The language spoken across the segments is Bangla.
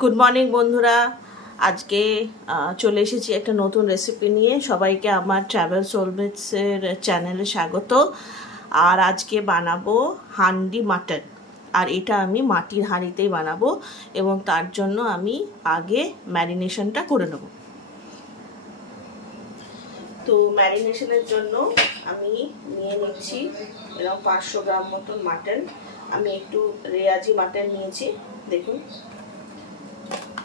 গুড মর্নিং বন্ধুরা, আজকে চলে এসেছি একটা নতুন রেসিপি নিয়ে। সবাইকে আমার ট্রাভেল সোলমেটসের চ্যানেলে স্বাগত। আর আজকে বানাবো হান্ডি মাটন, আর এটা আমি মাটির হাঁড়িতেই বানাবো এবং তার জন্য আমি আগে ম্যারিনেশনটা করে নেব। তো ম্যারিনেশনের জন্য আমি নিয়ে নিচ্ছি এরকম 500 গ্রাম মতন মাটন। আমি একটু রেয়াজি মাটন নিয়েছি, দেখুন।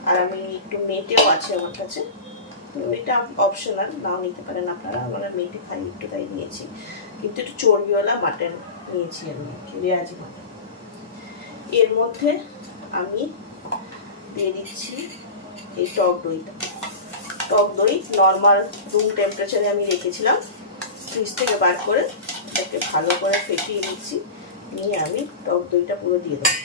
আর আমি একটু মেটেও আছে আমার কাছে, এটা অপশনাল, নাও নিতে পারেন আপনারা। আমরা মেটে খাই একটু, তাই নিয়েছি। কিন্তু একটু চর্বিওয়ালা মাটন নিয়েছি আমি, রেয়াজি মাটন। এর মধ্যে আমি দিয়ে দিচ্ছি এই টক দইটা। টক দই নর্মাল রুম টেম্পারেচারে আমি রেখেছিলাম, ফ্রিজ থেকে বার করে এটাকে ভালো করে ফেটিয়ে নিচ্ছি। নিয়ে আমি টক দইটা পুরো দিয়ে দেবো।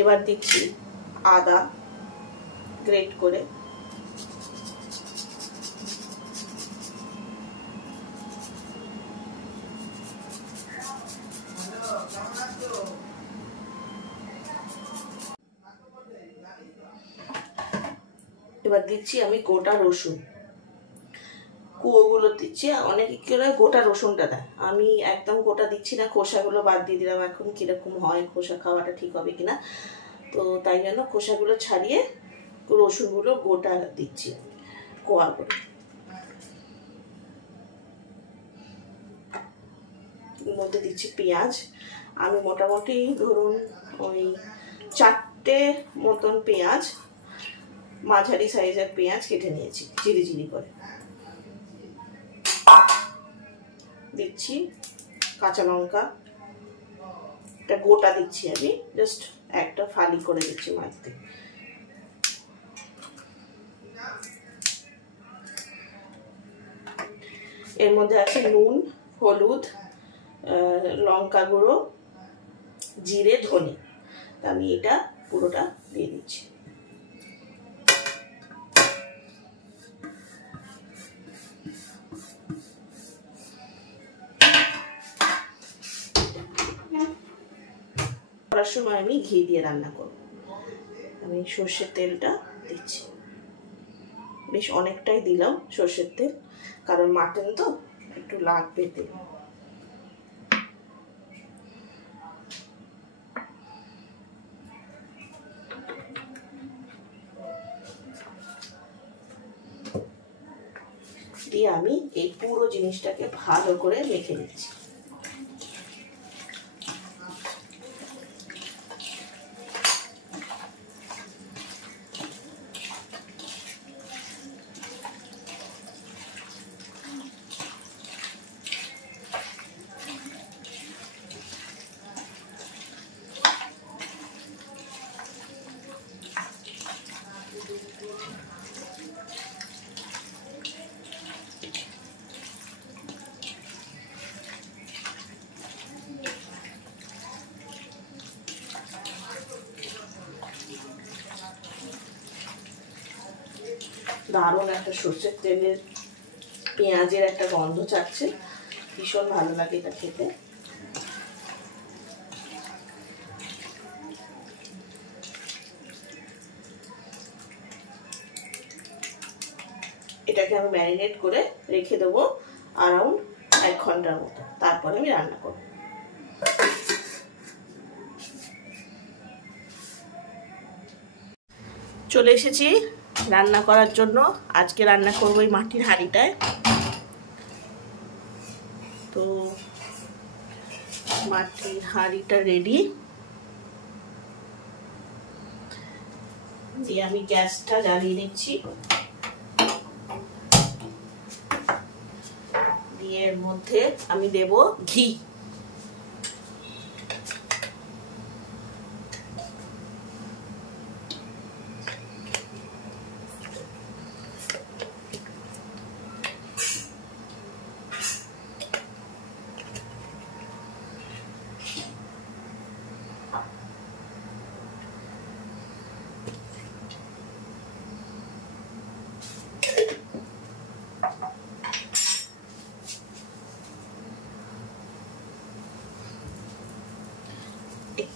এবার দিচ্ছি আদা গ্রেট করে, এবার দিচ্ছি আমি গোটা রসুন। কুয়োগুলো দিচ্ছি, অনেকে কি করে গোটা রসুনটা দেয়, আমি একদম গোটা দিচ্ছি না, খোসাগুলো বাদ দিয়ে দিলাম। এখন কিরকম হয়, খোসা খাওয়াটা ঠিক হবে কিনা, তো তাই জন্য খোসাগুলো ছাড়িয়ে রসুনগুলো গোটা দিচ্ছি কোয়া করে। এর মধ্যে দিচ্ছি পেঁয়াজ। আমি মোটামুটি ধরুন ওই 4টে মতন পেঁয়াজ, মাঝারি সাইজের পেঁয়াজ কেটে নিয়েছি চিরি চিরি করে। দিচ্ছি কাঁচা লঙ্কা, এটা গোটা দিচ্ছি আমি, জাস্ট একটা ফালি করে দিচ্ছি মাঝতে। এর মধ্যে আছে নুন, হলুদ, লঙ্কা গুঁড়ো, জিরে, ধনে। আমি এটা পুরোটা দিয়ে দিচ্ছি। করার সময় আমি ঘি দিয়ে রান্না করব। আমি সর্ষের তেলটা দিচ্ছি, বেশ অনেকটাই দিলাম সর্ষের তেল, কারণ মাটন তো একটু লাগবে তেল। দিয়ে আমি এই পুরো জিনিসটাকে ভালো করে মেখে নিচ্ছি। দারুণ একটা সর্ষের তেলের পেঁয়াজের একটা গন্ধ ছাড়ছে, ভীষণ ভালো লাগে এটা খেতে। এটাকে আমি ম্যারিনেট করে রেখে দেবো অ্যারাউন্ড 1 ঘন্টার মতো, তারপরে আমি রান্না করব। চলে এসেছি রান্না করার জন্য। আজকে রান্না করবো এই মাটির হাঁড়িটায়। তো মাটির হাঁড়িটা রেডি। দিয়ে আমি গ্যাসটা জ্বালিয়ে নিচ্ছি। দিয়ে এর মধ্যে আমি দেব ঘি।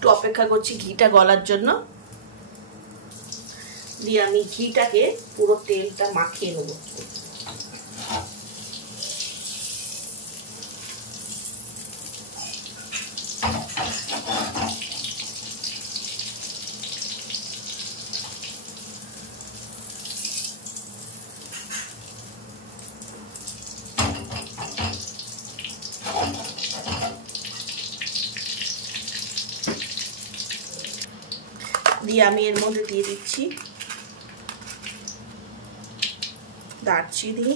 একটু অপেক্ষা করছি ঘিটা গলার জন্য। দিয়ে আমি ঘিটাকে পুরো তেলটা মাখিয়ে নেব। দিয়ে আমি এর মধ্যে দিয়ে দিচ্ছি দারচিনি,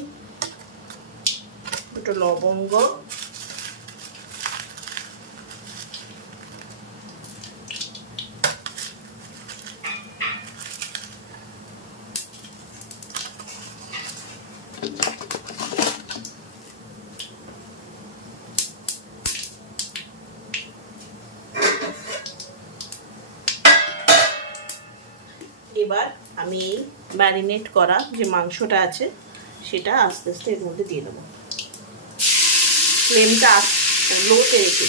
একটু লবঙ্গ, এবার আমি এই ম্যারিনেট করা যে মাংসটা আছে সেটা আস্তে আস্তে এর মধ্যে দিয়ে দেবো। ফ্লেমটা লোতে রেখে।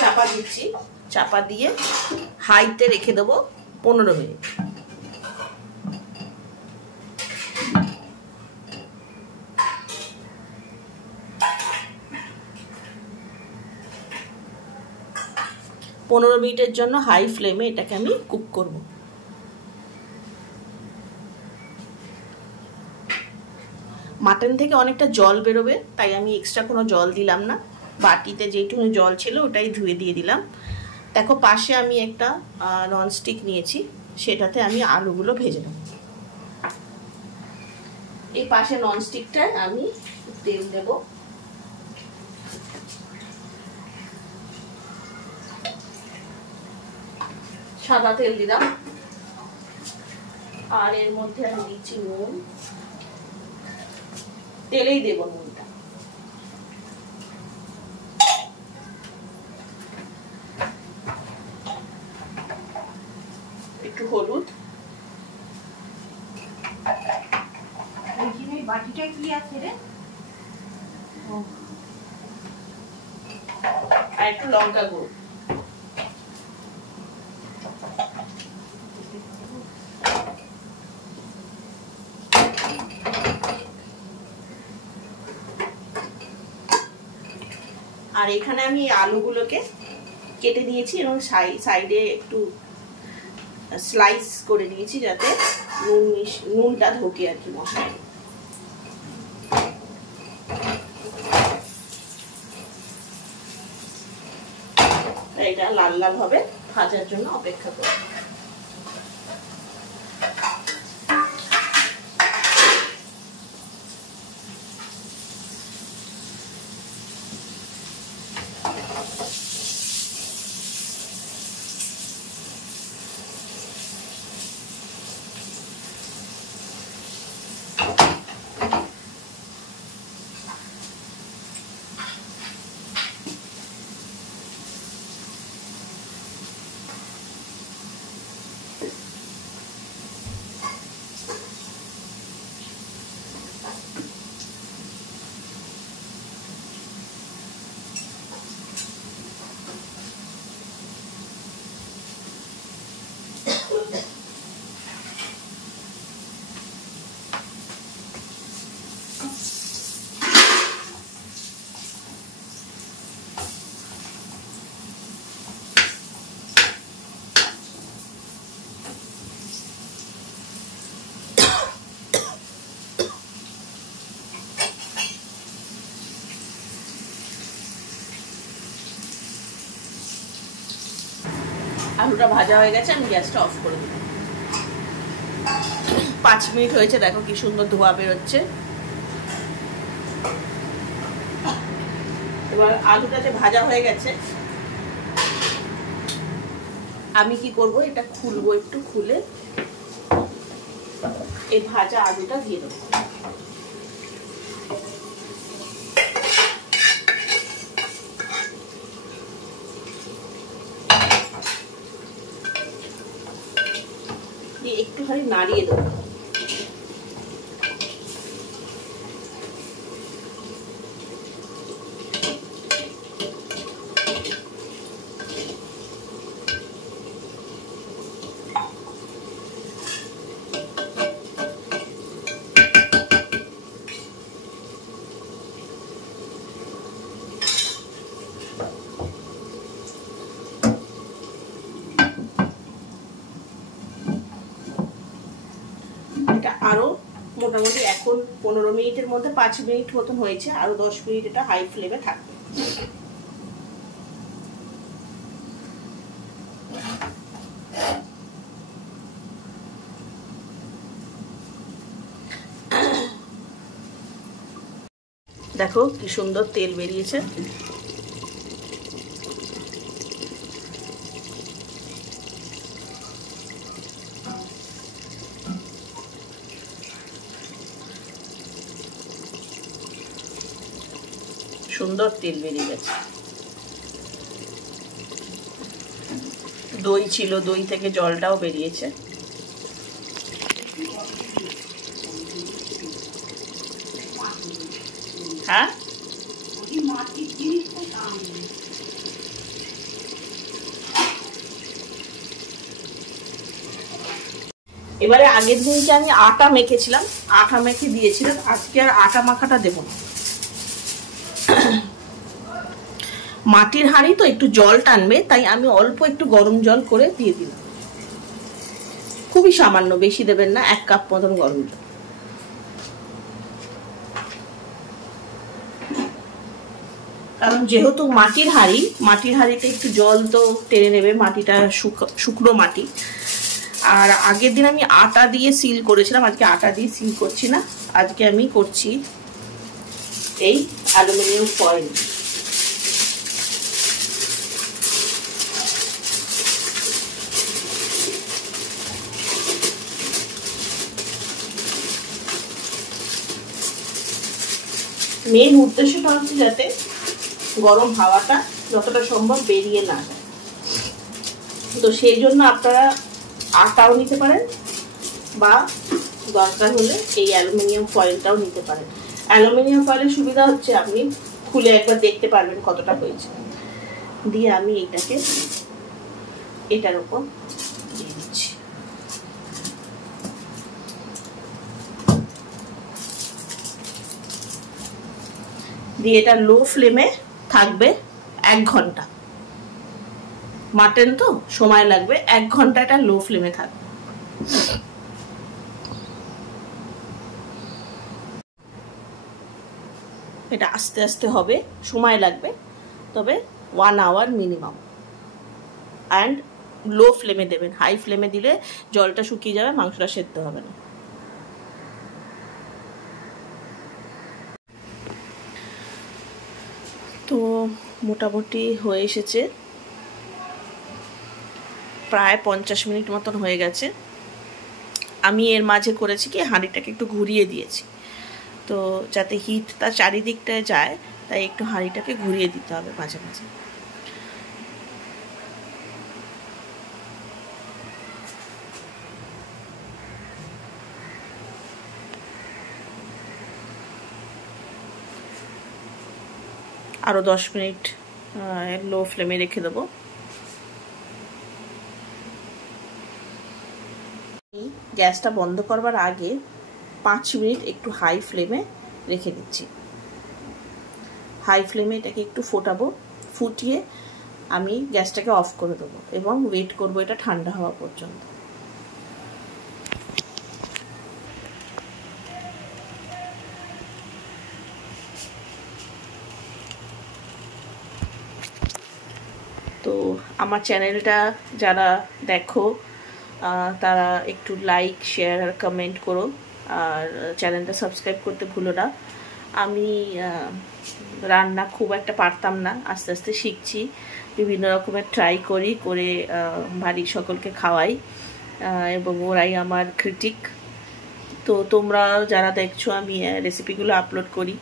চাপা দিচ্ছি, চাপা দিয়ে হাইতে রেখে দেবো 15 মিনিট। পনেরো মিনিটের জন্য হাই ফ্লেমে এটাকে আমি কুক করব। মাটন থেকে অনেকটা জল বেরোবে, তাই আমি এক্সট্রা কোনো জল দিলাম না। বাটিতে যেটুকু জল ছিল ওটাই ধুয়ে দিয়ে দিলাম। দেখো পাশে আমি একটা ননস্টিক নিয়েছি, সেটাতে আমি আলুগুলো ভেজে নেব। এই পাশে ননস্টিকটায় আমি তেল দেব। সাদা তেল দিলাম, আর এর মধ্যে আমি দিচ্ছি নুন। তেলেই দেব নুনটা। একটু হলুদ। বাটিটা কি আছে রে? আর একটু লঙ্কা গুঁড়ো। আর এখানে আমি আলুগুলোকে কেটে দিয়েছি এবং সাইডে একটু স্লাইস করে দিয়েছি যাতে নুনটা ঢোকে আর কি মশলায়। এটা লাল লাল হবে, ভাজার জন্য অপেক্ষা করব। আলুটা ভাজা হয়ে গেছে, আমি গ্যাসটা অফ করে দেব। 5 মিনিট হয়েছে, দেখো কি সুন্দর ধোয়া বেরোচ্ছে। এবার আলুটা যে ভাজা হয়ে গেছে, আমি কি করব, এটা খুলবো, একটু খুলে এই ভাজা আলুটা দিয়ে দেবো। দিয়ে একটুখানি নাড়িয়ে দেবো। এটা আরো মোটামুটি এখন 15 মিনিটের মধ্যে 5 মিনিট মতন হয়েছে, আরো 10 মিনিট এটা হাই ফ্লেমে থাকবে। দেখো কি সুন্দর তেল বেরিয়েছে। সুন্দর তেল বেরিয়ে গেছে। দই ছিল, দই থেকে জলটাও বেরিয়েছে। হ্যাঁ, এবারে আগের দিনকে আমি আটা মেখেছিলাম, আটা মেখে দিয়েছিলাম, আজকে আর আটা মাখাটা দেব না। মাটির হাঁড়ি তো একটু জল টানবে, তাই আমি অল্প একটু গরম জল করে দিয়ে দিলাম। খুবই সামান্য, বেশি দেবেন না, 1 কাপ মতন গরম জল। কারণ যেহেতু মাটির হাঁড়ি, মাটির হাঁড়িতে একটু জল তো টেনে নেবে, মাটিটা শুকনো মাটি। আর আগের দিন আমি আটা দিয়ে সিল করেছিলাম, আজকে আটা দিয়ে সিল করছি না, আজকে আমি করছি এই অ্যালুমিনিয়াম ফয়েল। মেন উদ্দেশ্যটা হচ্ছে যাতে গরম হাওয়াটা যতটা সম্ভব বেরিয়ে না যায়। তো সেই জন্য আপনারা আটাও নিতে পারেন, বা দরকার হলে এই অ্যালুমিনিয়াম ফয়েলটাও নিতে পারেন। অ্যালুমিনিয়াম ফয়েলের সুবিধা হচ্ছে আপনি খুলে একবার দেখতে পারবেন কতটা হয়েছে। দিয়ে আমি এটাকে এটার উপর দিয়ে দিচ্ছি। দিয়ে এটা লো ফ্লেমে থাকবে 1 ঘন্টা। মাটন তো সময় লাগবে, 1 ঘন্টা এটা লো ফ্লেমে থাকবে। এটা আস্তে আস্তে হবে, সময় লাগবে, তবে 1 আওয়ার মিনিমাম। অ্যান্ড লো ফ্লেমে দেবেন, হাই ফ্লেমে দিলে জলটা শুকিয়ে যাবে, মাংসটা সেদ্ধ হবে না। তো মোটামুটি হয়ে এসেছে, প্রায় 50 মিনিট মতন হয়ে গেছে। আমি এর মাঝে করেছি কি, হাঁড়িটাকে একটু ঘুরিয়ে দিয়েছি, তো যাতে হিটটা চারিদিকটায় যায়, তাই একটু হাঁড়িটাকে ঘুরিয়ে দিতে হবে মাঝে মাঝে। আরও 10 মিনিট লো ফ্লেমে রেখে দেবো। গ্যাসটা বন্ধ করবার আগে 5 মিনিট একটু হাই ফ্লেমে রেখে দিচ্ছি। হাই ফ্লেমে এটাকে একটু ফোটাবো, ফুটিয়ে আমি গ্যাসটাকে অফ করে দেবো এবং ওয়েট করবো এটা ঠান্ডা হওয়া পর্যন্ত। তো আমার চ্যানেলটা যারা দেখো তারা একটু লাইক শেয়ার আর কমেন্ট করো, আর চ্যানেলটা সাবস্ক্রাইব করতে ভুলো না। আমি রান্না খুব একটা পারতাম না, আস্তে আস্তে শিখছি, বিভিন্ন রকমের ট্রাই করি, করে বাড়ির সকলকে খাওয়াই, এবং ওরাই আমার ক্রিটিক। তো তোমরা যারা দেখছো আমি রেসিপিগুলো আপলোড করি,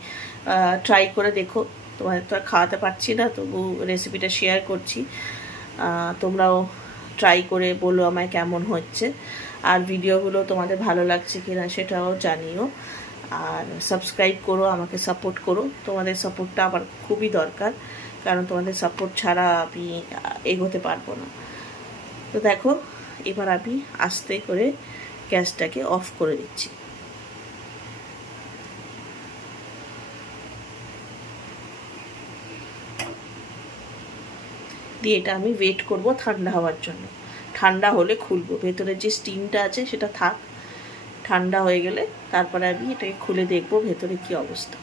ট্রাই করে দেখো। তোমাদের তো আর খাওয়াতে পারছি না, তবু রেসিপিটা শেয়ার করছি, তোমরাও ট্রাই করে বলো আমায় কেমন হচ্ছে, আর ভিডিওগুলো তোমাদের ভালো লাগছে কিনা সেটাও জানিও। আর সাবস্ক্রাইব করো, আমাকে সাপোর্ট করো, তোমাদের সাপোর্টটা আমার খুবই দরকার, কারণ তোমাদের সাপোর্ট ছাড়া আমি এগোতে পারবো না। তো দেখো, এবার আমি আস্তে করে গ্যাসটাকে অফ করে দিচ্ছি। দিয়ে এটা আমি ওয়েট করব ঠান্ডা হওয়ার জন্য। ঠান্ডা হলে খুলবো, ভেতরের যে স্টিমটা আছে সেটা থাক, ঠান্ডা হয়ে গেলে তারপরে আমি এটাকে খুলে দেখবো ভেতরে কি অবস্থা।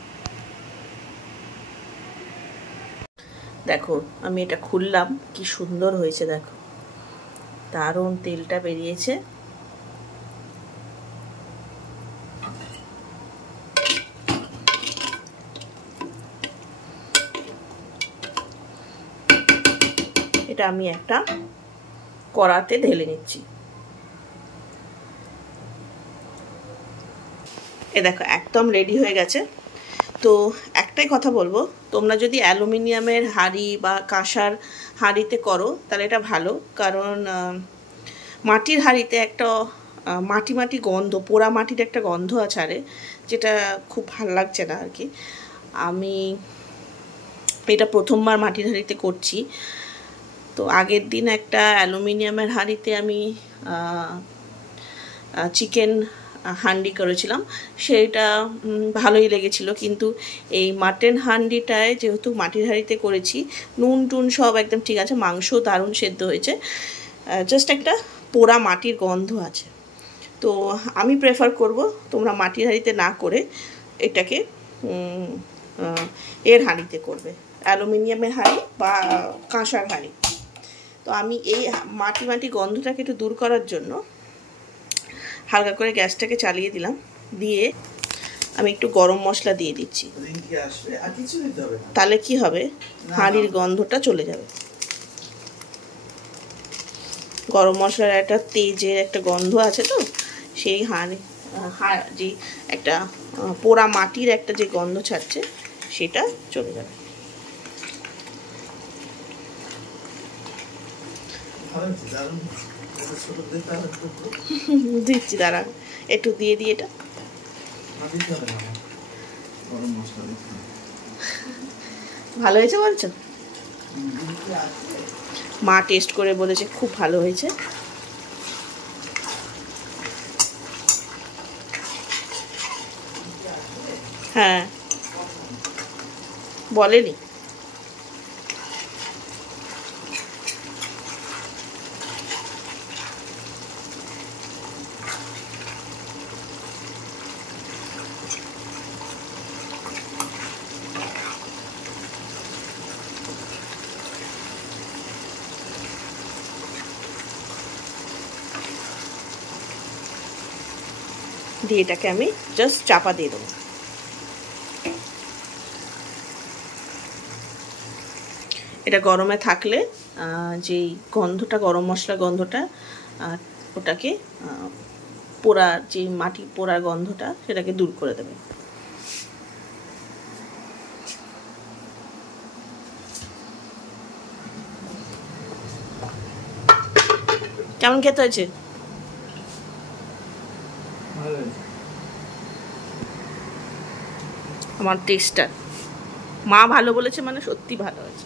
দেখো আমি এটা খুললাম, কি সুন্দর হয়েছে, দেখো দারুণ তেলটা বেরিয়েছে। এটা আমি একটা কড়াতে ঢেলে নিচ্ছি। এ দেখো একদম রেডি হয়ে গেছে। তো একটাই কথা বলবো, তোমরা যদি অ্যালুমিনিয়ামের হাঁড়ি বা কাঁসার হাঁড়িতে করো তাহলে এটা ভালো, কারণ মাটির হাঁড়িতে একটা মাটি মাটি গন্ধ, পোড়া মাটির একটা গন্ধ ছাড়ে, যেটা খুব ভালো লাগছে না আর কি। আমি এটা প্রথমবার মাটির হাঁড়িতে করছি। তো আগের দিন একটা অ্যালুমিনিয়ামের হাঁড়িতে আমি চিকেন হান্ডি করেছিলাম, সেটা ভালোই লেগেছিল, কিন্তু এই মাটন হান্ডিটায় যেহেতু মাটির হাঁড়িতে করেছি, নুন টুন সব একদম ঠিক আছে, মাংস দারুণ সেদ্ধ হয়েছে, জাস্ট একটা পোড়া মাটির গন্ধ আছে। তো আমি প্রেফার করব তোমরা মাটির হাঁড়িতে না করে এটাকে এর হাঁড়িতে করবে, অ্যালুমিনিয়ামের হাঁড়ি বা কাঁসার হাঁড়ি। তো আমি এই মাটি মাটি গন্ধটাকে একটু দূর করার জন্য হালকা করে গ্যাসটাকে চালিয়ে দিলাম, দিয়ে আমি একটু গরম মশলা দিয়ে দিচ্ছি। তাহলে কি হবে, হাঁড়ির গন্ধটা চলে যাবে। গরম মশলার একটা তেজের একটা গন্ধ আছে, তো সেই যে একটা পোড়া মাটির একটা যে গন্ধ ছাড়ছে সেটা চলে যাবে। দিচ্ছি, দাঁড়ান একটু দিয়ে দিই। এটা ভালো হয়েছে বলছো? মা টেস্ট করে বলেছে খুব ভালো হয়েছে। হ্যাঁ বলেনি। দিয়ে এটাকে আমি জাস্ট চাপা দিয়ে দেবো। এটা গরমে থাকলে যেই গন্ধটা, গরম মশলা গন্ধটা, ওটাকে পোড়া যে মাটি পোড়া গন্ধটা সেটাকে দূর করে দেবে। কেমন খেতে হয়েছে? আমার টেস্টটা মা ভালো বলেছে মানে সত্যি ভালো আছে।